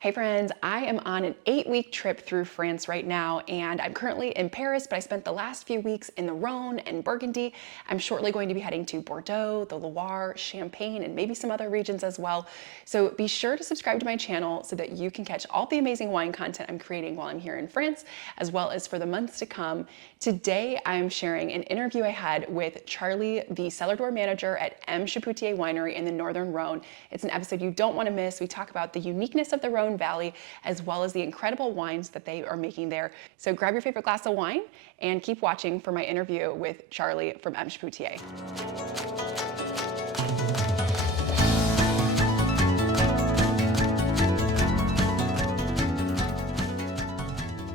Hey friends, I am on an 8-week trip through France right now, and I'm currently in Paris, but I spent the last few weeks in the Rhône and Burgundy. I'm shortly going to be heading to Bordeaux, the Loire, Champagne, and maybe some other regions as well. So be sure to subscribe to my channel so that you can catch all the amazing wine content I'm creating while I'm here in France, as well as for the months to come. Today, I'm sharing an interview I had with Charlie, the cellar door manager at M Chapoutier Winery in the Northern Rhône. It's an episode you don't want to miss. We talk about the uniqueness of the Rhône Valley, as well as the incredible wines that they are making there. So grab your favorite glass of wine and keep watching for my interview with Charlie from M Chapoutier.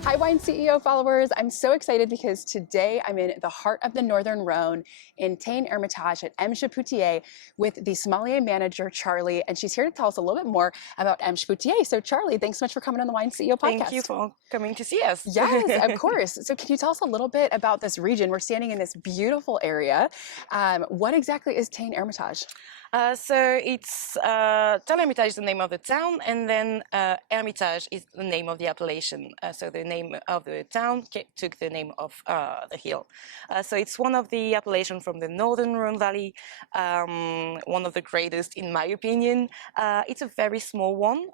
Hi, Wine CEO followers. I'm so excited because today I'm in the heart of the Northern Rhône in Hermitage at M Chapoutier with the Sommelier Manager, Charlie, and she's here to tell us a little bit more about M Chapoutier. So Charlie, thanks so much for coming on the Wine CEO podcast. Thank you for coming to see us. Yes, of course. So can you tell us a little bit about this region? We're standing in this beautiful area. What exactly is Hermitage? So it's Hermitage is the name of the town, and then Hermitage is the name of the appellation. So the name of the town took the name of the hill. So it's one of the appellations from the Northern Rhône Valley, one of the greatest in my opinion. It's a very small one,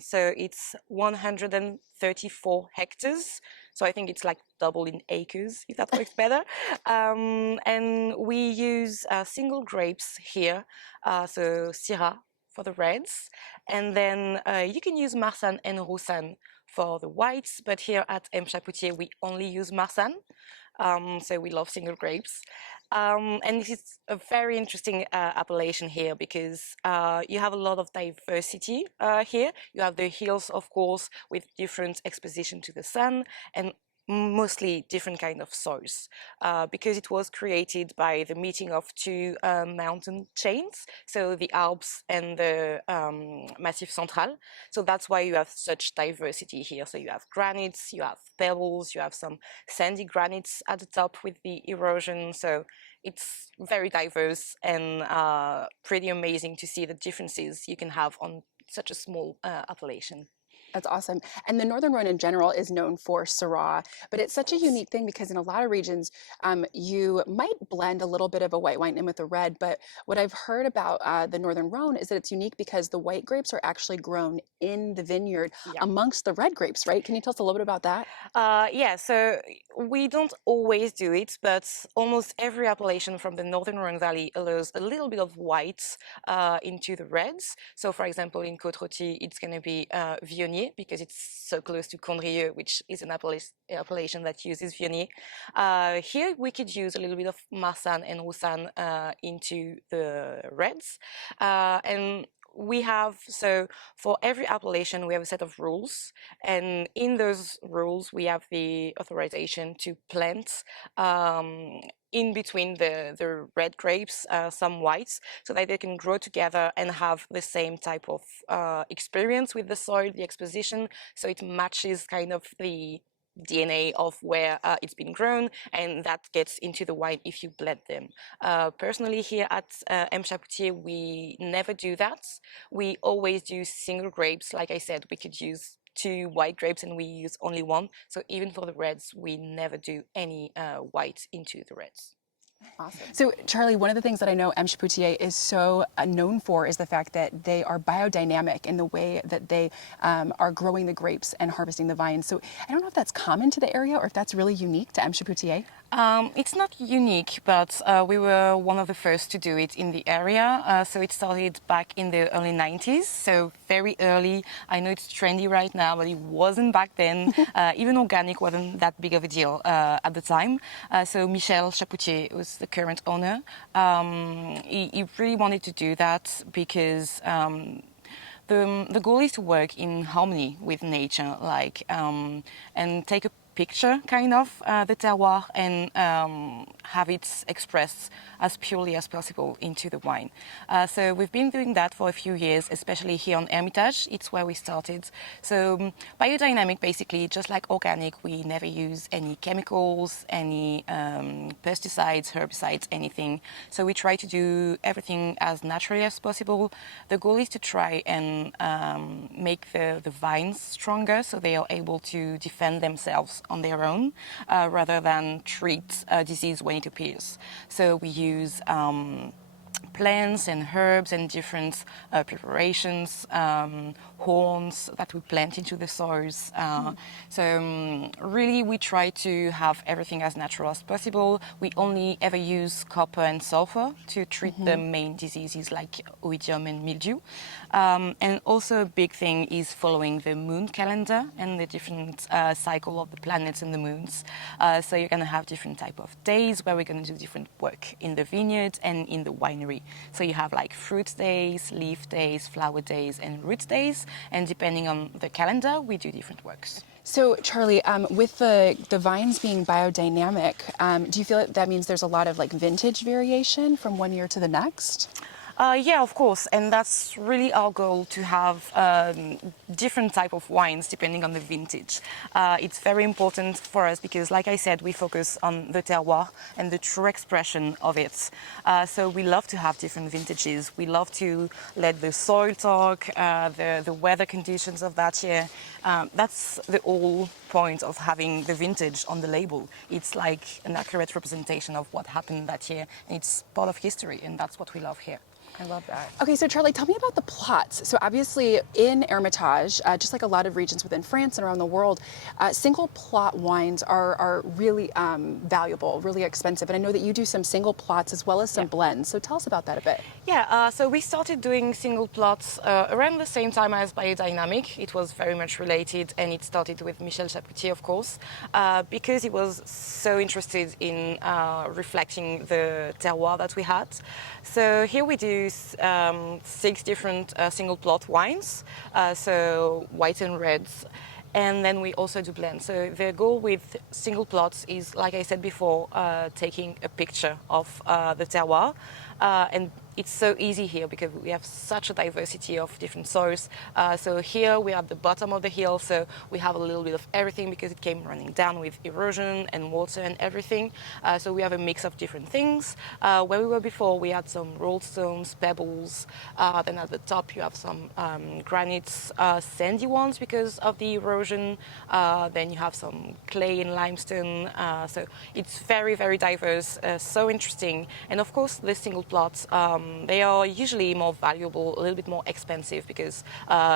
so it's 134 hectares. So I think it's like double in acres, if that works better. And we use single grapes here, so Syrah for the reds. And then you can use Marsanne and Roussanne for the whites, but here at M Chapoutier, we only use Marsanne. So we love single grapes. And it's a very interesting appellation here because you have a lot of diversity here. You have the hills, of course, with different exposition to the sun and mostly different kind of soils because it was created by the meeting of two mountain chains, so the Alps and the Massif Central. So that's why you have such diversity here. So you have granites, you have pebbles, you have some sandy granites at the top with the erosion. So it's very diverse and pretty amazing to see the differences you can have on such a small appellation. That's awesome. And the Northern Rhône in general is known for Syrah, but it's such a unique thing because in a lot of regions, you might blend a little bit of a white wine in with a red. But what I've heard about the Northern Rhône is that it's unique because the white grapes are actually grown in the vineyard amongst the red grapes, right? Can you tell us a little bit about that? Yeah, so we don't always do it, but almost every appellation from the Northern Rhône Valley allows a little bit of white into the reds. So for example, in Côte-Rôtie, it's going to be Viognier, because it's so close to Condrieu, which is an appellation that uses Viognier. Here we could use a little bit of Marsanne and Roussanne into the reds. And we have, so for every appellation, we have a set of rules. And in those rules, we have the authorization to plant in between the red grapes, some whites, so that they can grow together and have the same type of experience with the soil, the exposition, so it matches kind of the DNA of where it's been grown, and that gets into the wine if you blend them. Personally, here at M Chapoutier, we never do that. We always do single grapes. Like I said, we could use 2 white grapes and we use only 1. So even for the reds, we never do any white into the reds. Awesome. So, Charlie, one of the things that I know M Chapoutier is so known for is the fact that they are biodynamic in the way that they are growing the grapes and harvesting the vines. So, I don't know if that's common to the area or if that's really unique to M Chapoutier. It's not unique, but we were one of the first to do it in the area. So it started back in the early 90s, so very early. I know it's trendy right now, but it wasn't back then. Even organic wasn't that big of a deal at the time. So Michel Chapoutier was the current owner. He really wanted to do that because the goal is to work in harmony with nature, and take a picture kind of the terroir and have it expressed as purely as possible into the wine. So we've been doing that for a few years, especially here on Hermitage. It's where we started. So biodynamic, basically, just like organic, we never use any chemicals, any pesticides, herbicides, anything. So we try to do everything as naturally as possible. The goal is to try and make the vines stronger so they are able to defend themselves on their own rather than treat disease when it appears. So we use plants and herbs and different preparations, horns that we plant into the soils. So really we try to have everything as natural as possible. We only ever use copper and sulfur to treat the main diseases like oidium and mildew. And also a big thing is following the moon calendar and the different cycle of the planets and the moons. So you're going to have different type of days where we're going to do different work in the vineyard and in the winery. So you have like fruit days, leaf days, flower days, and root days. And depending on the calendar, we do different works. So Charlie, with the vines being biodynamic, do you feel that means there's a lot of like vintage variation from one year to the next? Yeah, of course, and that's really our goal, to have different type of wines depending on the vintage. It's very important for us because, like I said, we focus on the terroir and the true expression of it. So we love to have different vintages. We love to let the soil talk, the weather conditions of that year. That's the whole point of having the vintage on the label. It's like an accurate representation of what happened that year, and it's part of history, and that's what we love here. I love that. Okay, so Charlie, tell me about the plots. So obviously in Hermitage, just like a lot of regions within France and around the world, single plot wines are really valuable, really expensive. And I know that you do some single plots as well as some blends. So tell us about that a bit. Yeah, so we started doing single plots around the same time as biodynamic. It was very much related, and it started with Michel Chapoutier, of course, because he was so interested in reflecting the terroir that we had. So here we do 6 different single plot wines, so white and reds. And then we also do blends. So the goal with single plots is, like I said before, taking a picture of the terroir. And it's so easy here because we have such a diversity of different soils. So here we are at the bottom of the hill, so we have a little bit of everything because it came running down with erosion and water and everything. So we have a mix of different things. Where we were before, we had some rolled stones, pebbles. Then at the top you have some granites, sandy ones because of the erosion. Then you have some clay and limestone. So it's very, very diverse, so interesting. And of course, the single plots, they are usually more valuable, a little bit more expensive because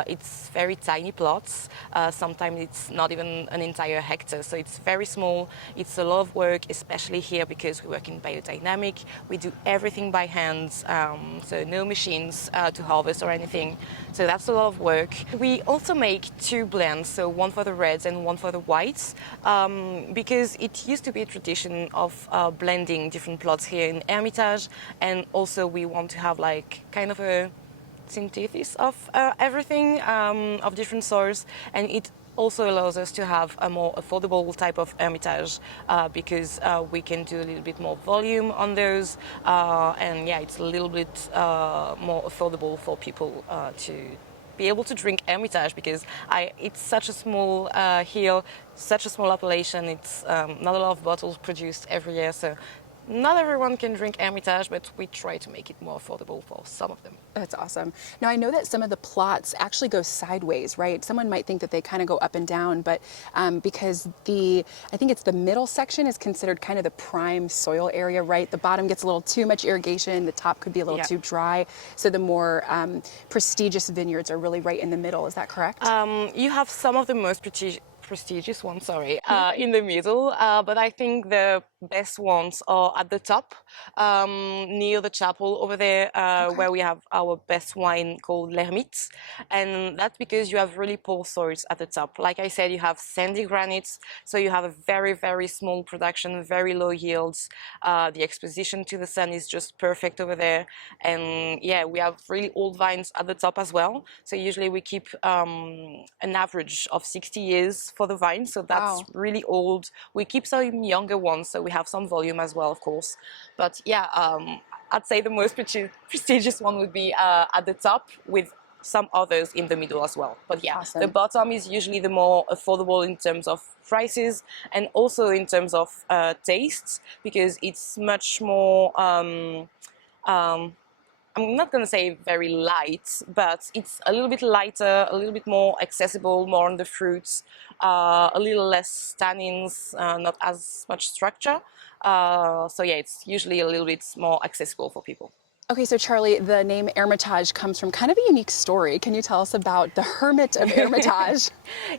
it's very tiny plots. Sometimes it's not even an entire hectare, so it's very small. It's a lot of work, especially here because we work in biodynamic. We do everything by hand, so no machines to harvest or anything. So that's a lot of work. We also make 2 blends, so one for the reds and one for the whites, because it used to be a tradition of blending different plots here in Hermitage, and also we want to have like kind of a synthesis of everything, of different soils, and it also allows us to have a more affordable type of Hermitage because we can do a little bit more volume on those, and yeah, it's a little bit more affordable for people to be able to drink Hermitage because it's such a small hill, such a small appellation. It's not a lot of bottles produced every year, so not everyone can drink Hermitage, but we try to make it more affordable for some of them. That's awesome. Now, I know that some of the plots actually go sideways, right? Someone might think that they kind of go up and down, but because I think it's the middle section is considered kind of the prime soil area, right? The bottom gets a little too much irrigation, the top could be a little too dry. So the more prestigious vineyards are really right in the middle. Is that correct? You have some of the most prestigious ones, in the middle, but I think the best ones are at the top, near the chapel over there, where we have our best wine called l'Hermite. And that's because you have really poor soils at the top. Like I said, you have sandy granites, so you have a very, very small production, very low yields. The exposition to the sun is just perfect over there. And yeah, we have really old vines at the top as well. So usually we keep an average of 60 years for the vine. So that's really old. We keep some younger ones, so we have some volume as well, of course. But yeah, I'd say the most prestigious one would be at the top, with some others in the middle as well. But yeah, the bottom is usually the more affordable in terms of prices and also in terms of tastes, because it's much more I'm not going to say very light, but it's a little bit lighter, a little bit more accessible, more on the fruits, a little less tannins, not as much structure. So yeah, it's usually a little bit more accessible for people. Okay, so Charlie, the name Hermitage comes from kind of a unique story. Can you tell us about the Hermit of Hermitage?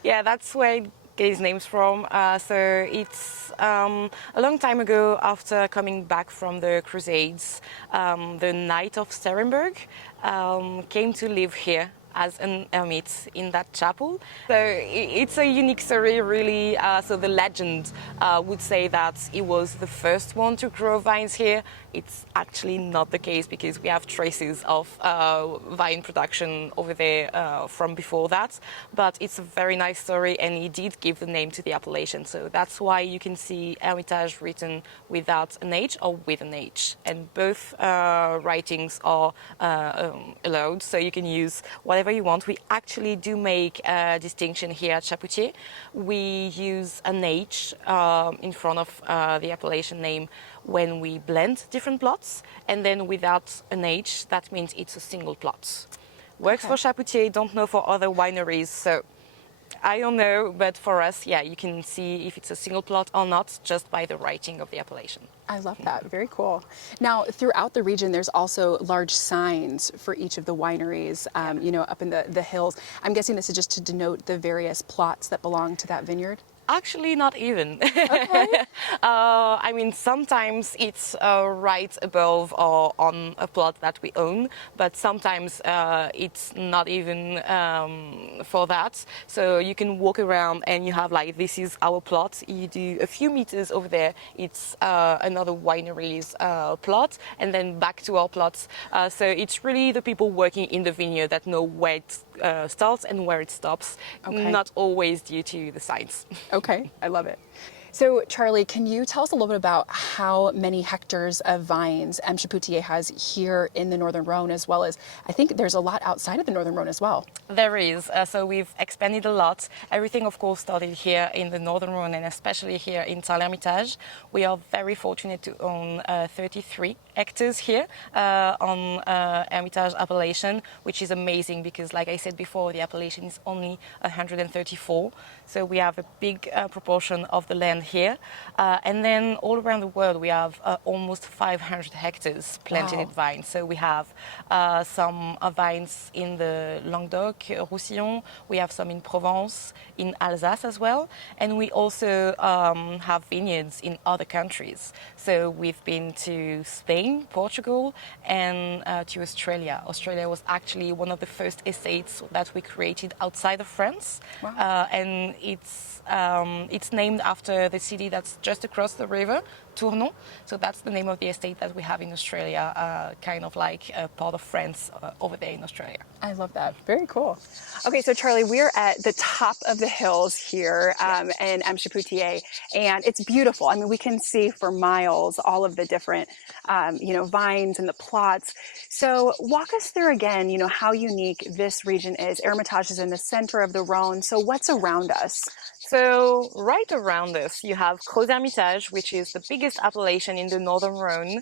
Yeah, that's where it gets names from. So it's a long time ago, after coming back from the Crusades, the Knight of Sterenburg came to live here as an hermit in that chapel. So it's a unique story, really. So the legend would say that he was the first one to grow vines here. It's actually not the case, because we have traces of vine production over there from before that. But it's a very nice story, and he did give the name to the appellation. So that's why you can see Hermitage written without an H or with an H. And both writings are allowed, so you can use whatever you want. We actually do make a distinction here at Chapoutier. We use an H in front of the appellation name when we blend different plots, and then without an H, that means it's a single plot. Works for Chapoutier, don't know for other wineries, so I don't know, but for us, yeah, you can see if it's a single plot or not just by the writing of the appellation. I love that. Very cool. Now, throughout the region, there's also large signs for each of the wineries, you know, up in the hills. I'm guessing this is just to denote the various plots that belong to that vineyard? Actually, not even. Okay. I mean, sometimes it's right above or on a plot that we own, but sometimes it's not even for that. So you can walk around and you have like, this is our plot. You do a few meters over there, it's another winery's plot, and then back to our plots. So it's really the people working in the vineyard that know where it starts and where it stops, not always due to the signs. Okay, I love it. So, Charlie, can you tell us a little bit about how many hectares of vines M Chapoutier has here in the Northern Rhône, as well as, I think there's a lot outside of the Northern Rhône as well? There is. So we've expanded a lot. Everything, of course, started here in the Northern Rhône, and especially here in Hermitage. We are very fortunate to own 33 hectares here on Hermitage appellation, which is amazing because, like I said before, the appellation is only 134. So we have a big proportion of the land here. And then all around the world, we have almost 500 hectares planted in vines. So we have some vines in the Languedoc, Roussillon. We have some in Provence, in Alsace as well. And we also have vineyards in other countries. So we've been to Spain, Portugal, and to Australia. Australia was actually one of the first estates that we created outside of France. Wow. And it's named after the city that's just across the river, Tournon. So that's the name of the estate that we have in Australia, kind of like a part of France over there in Australia. I love that. Very cool. Okay, so Charlie, we're at the top of the hills here in M Chapoutier, and it's beautiful. I mean, we can see for miles all of the different, you know, vines and the plots. So walk us through again, you know, how unique this region is. Hermitage is in the center of the Rhône. So what's around us? So right around us, you have Hermitage, which is the biggest appellation in the Northern Rhône,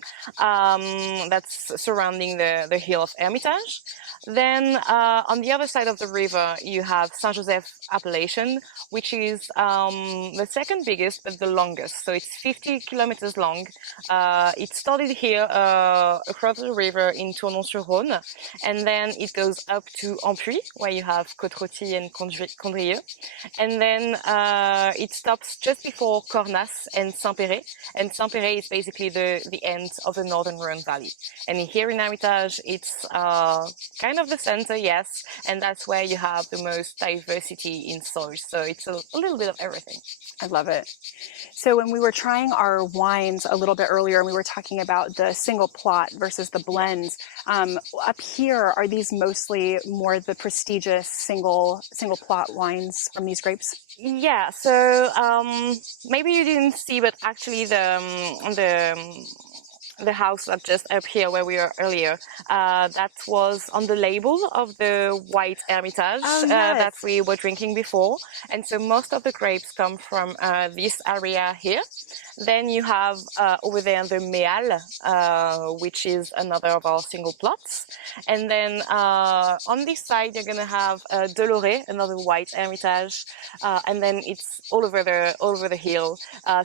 that's surrounding the hill of Hermitage. Then on the other side of the river, you have Saint-Joseph appellation, which is the second biggest, but the longest. So it's 50 kilometers long. It started here across the river in Tournon-sur-Rhône, and then it goes up to unqiue, where you have Côte-Rôtie and Condrieu. And then it stops just before Cornas and Saint-Péret. And and Saint-Péray is basically the end of the Northern Rhône Valley. And here in Hermitage, it's kind of the center, yes, and that's where you have the most diversity in soils. So it's a little bit of everything. I love it. So when we were trying our wines a little bit earlier, and we were talking about the single plot versus the blends, up here, are these mostly more the prestigious single plot wines from these grapes? Yeah, so maybe you didn't see, but actually the house that just up here where we were earlier, that was on the label of the white Hermitage that we were drinking before. And so most of the grapes come from this area here. Then you have over there the Méal, which is another of our single plots. And then on this side, you're going to have Deloré, another white Hermitage. And then it's all over the hill.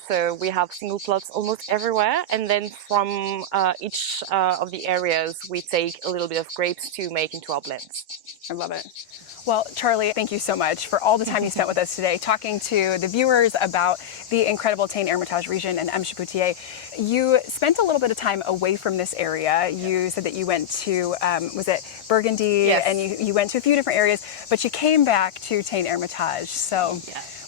So we have single plots almost everywhere. And then from each of the areas, we take a little bit of grapes to make into our blends. I love it. Well, Charlie, thank you so much for all the time you spent with us today, talking to the viewers about the incredible Tain Hermitage region and M Chapoutier. You spent a little bit of time away from this area. You said that you went to, was it Burgundy? Yes. And you went to a few different areas, but you came back to Tain Hermitage. So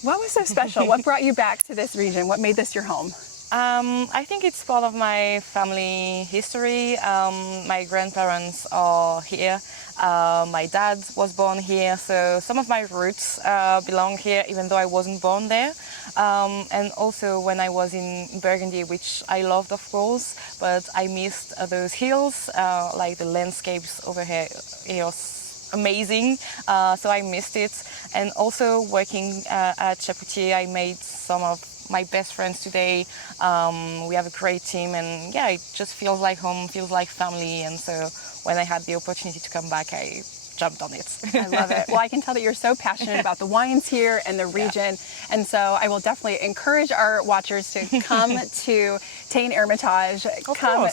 what was so special? What brought you back to this region? What made this your home? I think it's part of my family history. My grandparents are here. My dad was born here, so some of my roots belong here, even though I wasn't born there. And also when I was in Burgundy, which I loved, of course, but I missed those hills, like the landscapes over here was amazing, so I missed it. And also working at Chapoutier, I made some of my best friends today. We have a great team, and yeah, it just feels like home, feels like family. And so when I had the opportunity to come back, I jumped on it. I love it. Well, I can tell that you're so passionate about the wines here and the region. And so I will definitely encourage our watchers to come to Tain Hermitage. Come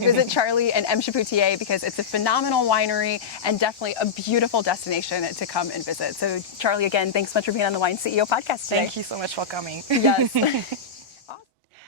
visit Charlie and M Chapoutier, because it's a phenomenal winery and definitely a beautiful destination to come and visit. So Charlie, again, thanks so much for being on the Wine CEO podcast today. Thank you so much for coming. Yes.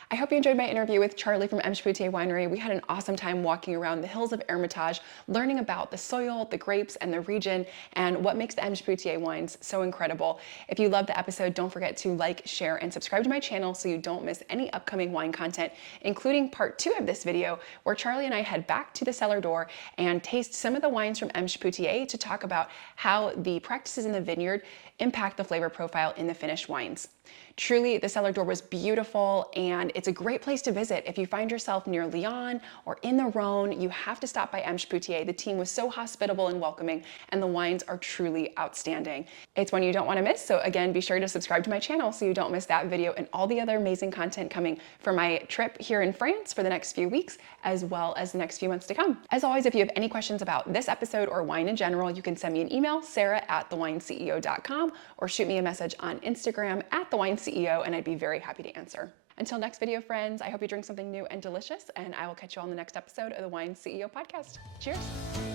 I hope you enjoyed my interview with Charlie from M Chapoutier Winery. We had an awesome time walking around the hills of Hermitage, learning about the soil, the grapes, and the region, and what makes the M Chapoutier wines so incredible. If you loved the episode, don't forget to like, share, and subscribe to my channel so you don't miss any upcoming wine content, including part 2 of this video, where Charlie and I head back to the cellar door and taste some of the wines from M Chapoutier to talk about how the practices in the vineyard impact the flavor profile in the finished wines. Truly, the cellar door was beautiful, and it's a great place to visit. If you find yourself near Lyon or in the Rhône, you have to stop by M Chapoutier. The team was so hospitable and welcoming, and the wines are truly outstanding. It's one you don't want to miss, so again, be sure to subscribe to my channel so you don't miss that video and all the other amazing content coming for my trip here in France for the next few weeks, as well as the next few months to come. As always, if you have any questions about this episode or wine in general, you can send me an email, sarah@thewineceo.com, or shoot me a message on Instagram @thewineceo, and I'd be very happy to answer. Until next video, friends, I hope you drink something new and delicious, and I will catch you on the next episode of the Wine CEO podcast. Cheers.